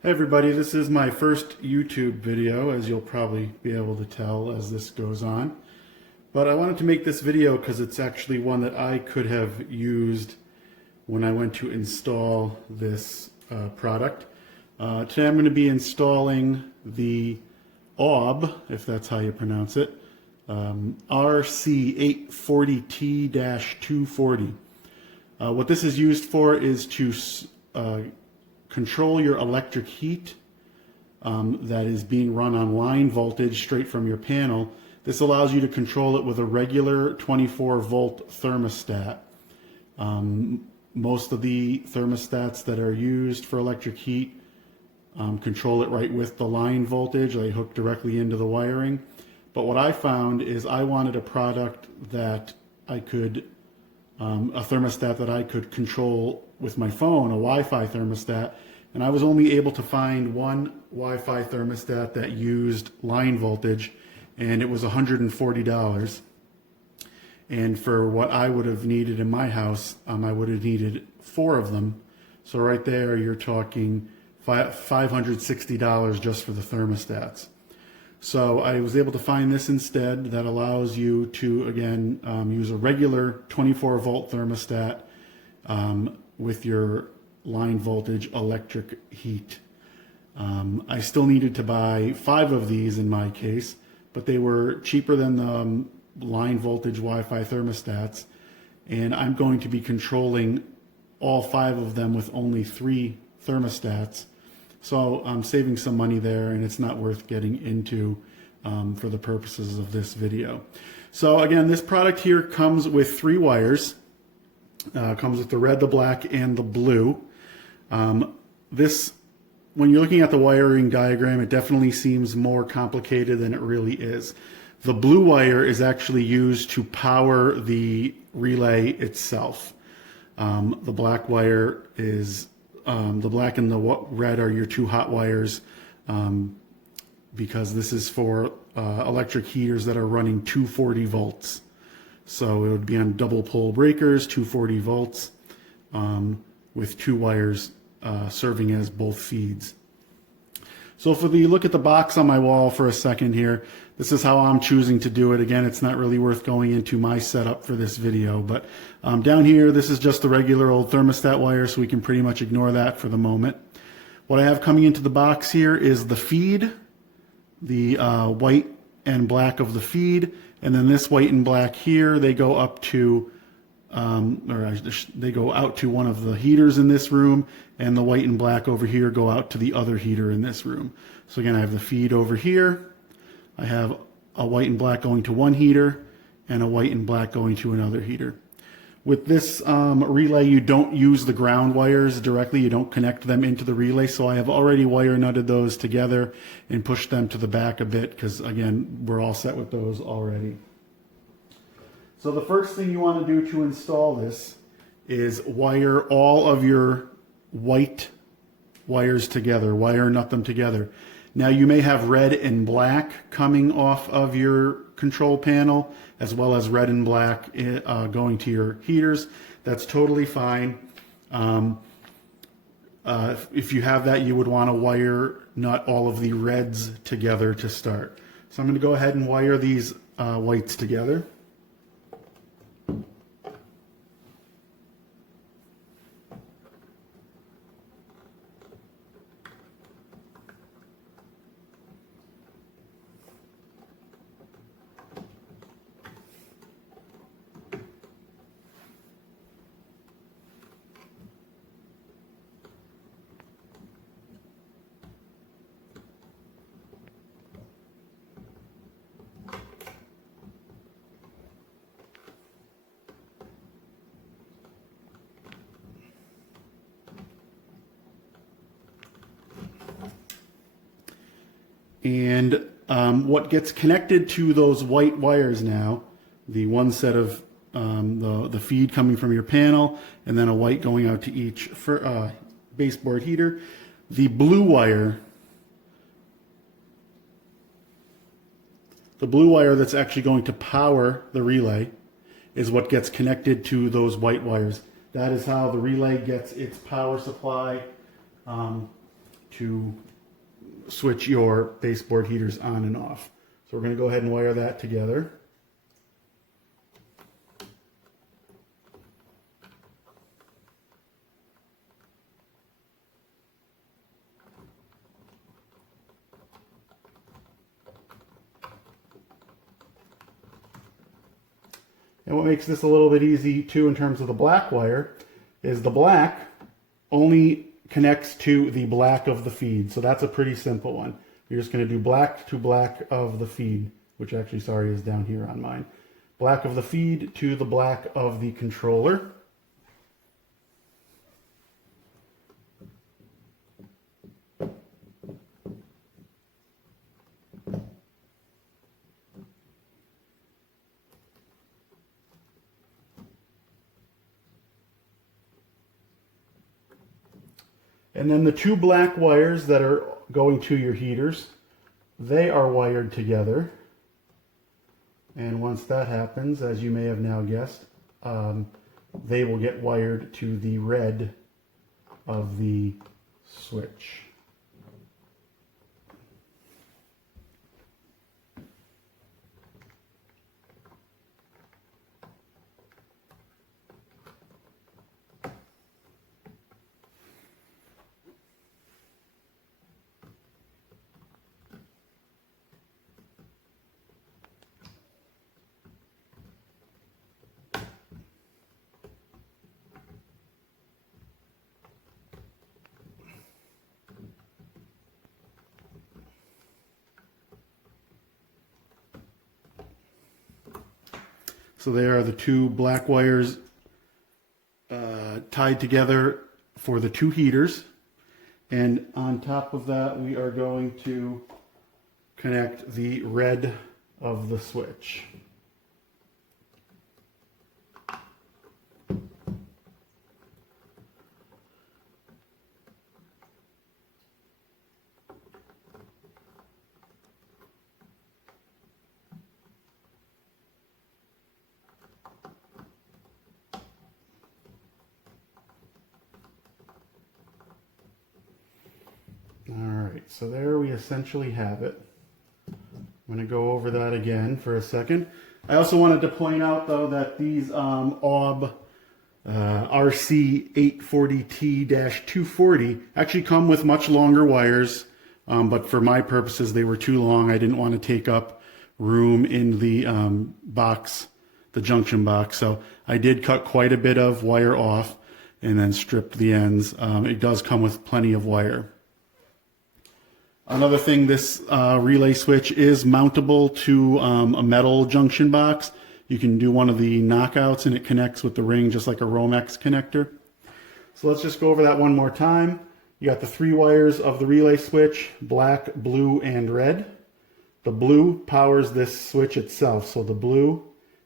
Hey everybody, this is my first YouTube video, as you'll probably be able to tell as this goes on. But I wanted to make this video because it's actually one that I could have used when I went to install this product. Today I'm going to be installing the Aube, if that's how you pronounce it, RC840T-240. What this is used for is to control your electric heat that is being run on line voltage straight from your panel. This allows you to control it with a regular 24-volt thermostat. Most of the thermostats that are used for electric heat control it right with the line voltage. They hook directly into the wiring. But what I found is I wanted a product that I could, a thermostat that I could control with my phone, a Wi-Fi thermostat, and I was only able to find one Wi-Fi thermostat that used line voltage, and it was $140. And for what I would have needed in my house, I would have needed 4 of them. So right there, you're talking $560 just for the thermostats. So I was able to find this instead that allows you to, again, use a regular 24-volt thermostat with your line voltage electric heat. I still needed to buy 5 of these in my case, but they were cheaper than the line voltage Wi-Fi thermostats, and I'm going to be controlling all 5 of them with only 3 thermostats. So I'm saving some money there, and it's not worth getting into for the purposes of this video. So again, this product here comes with 3 wires. Comes with the red, the black, and the blue. When you're looking at the wiring diagram, it definitely seems more complicated than it really is. The blue wire is actually used to power the relay itself. The black wire is, the black and the red are your 2 hot wires, because this is for electric heaters that are running 240 volts. So it would be on double pole breakers, 240 volts, with 2 wires serving as both feeds. So if we look at the box on my wall for a second here, this is how I'm choosing to do it. Again, it's not really worth going into my setup for this video, but down here, this is just the regular old thermostat wire, so we can pretty much ignore that for the moment. What I have coming into the box here is the feed, the white and black of the feed, and then this white and black here, they go up to, they go out to one of the heaters in this room, and the white and black over here go out to the other heater in this room. So again, I have the feed over here. I have a white and black going to one heater, and a white and black going to another heater. With this relay, you don't use the ground wires directly. You don't connect them into the relay. So I have already wire nutted those together and pushed them to the back a bit because, again, we're all set with those already. So the first thing you want to do to install this is wire all of your white wires together. Wire nut them together. Now you may have red and black coming off of your control panel, as well as red and black going to your heaters. That's totally fine. If you have that, you would want to wire nut all of the reds together to start. So I'm going to go ahead and wire these whites together. And what gets connected to those white wires now, the one set of the feed coming from your panel, and then a white going out to each baseboard heater. The blue wire that's actually going to power the relay is what gets connected to those white wires. That is how the relay gets its power supply to switch your baseboard heaters on and off. So we're going to go ahead and wire that together. And what makes this a little bit easy too in terms of the black wire is the black only connects to the black of the feed. So that's a pretty simple one. You're just going to do black to black of the feed, which actually, sorry, is down here on mine. Black of the feed to the black of the controller. And then the two black wires that are going to your heaters, they are wired together. And once that happens, as you may have now guessed, they will get wired to the red of the switch. So there are the two black wires tied together for the two heaters. And on top of that, we are going to connect the red of the switch. Alright, so there we essentially have it. I'm going to go over that again for a second. I also wanted to point out though that these Aube RC840T-240 actually come with much longer wires, but for my purposes they were too long. I didn't want to take up room in the box, the junction box, so I did cut quite a bit of wire off and then stripped the ends. It does come with plenty of wire. Another thing, this relay switch is mountable to a metal junction box. You can do one of the knockouts and it connects with the ring just like a Romex connector. So let's just go over that one more time. You got the three wires of the relay switch, black, blue, and red. The blue powers this switch itself. So the blue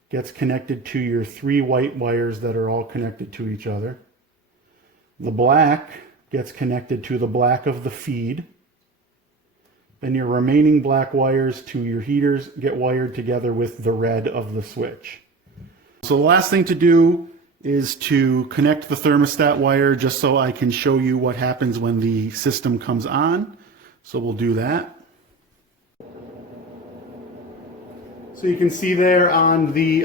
gets connected to your three white wires that are all connected to each other. The black gets connected to the black of the feed. Then your remaining black wires to your heaters get wired together with the red of the switch. So the last thing to do is to connect the thermostat wire just so I can show you what happens when the system comes on. So we'll do that. So you can see there on the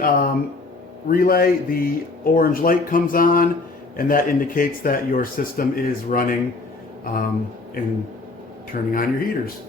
relay, the orange light comes on, and that indicates that your system is running and turning on your heaters.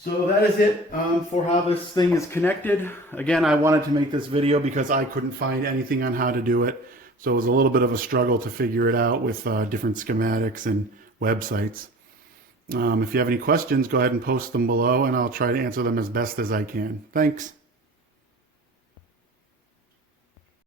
So that is it for how this thing is connected. Again, I wanted to make this video because I couldn't find anything on how to do it. So it was a little bit of a struggle to figure it out with different schematics and websites. If you have any questions, go ahead and post them below and I'll try to answer them as best as I can. Thanks.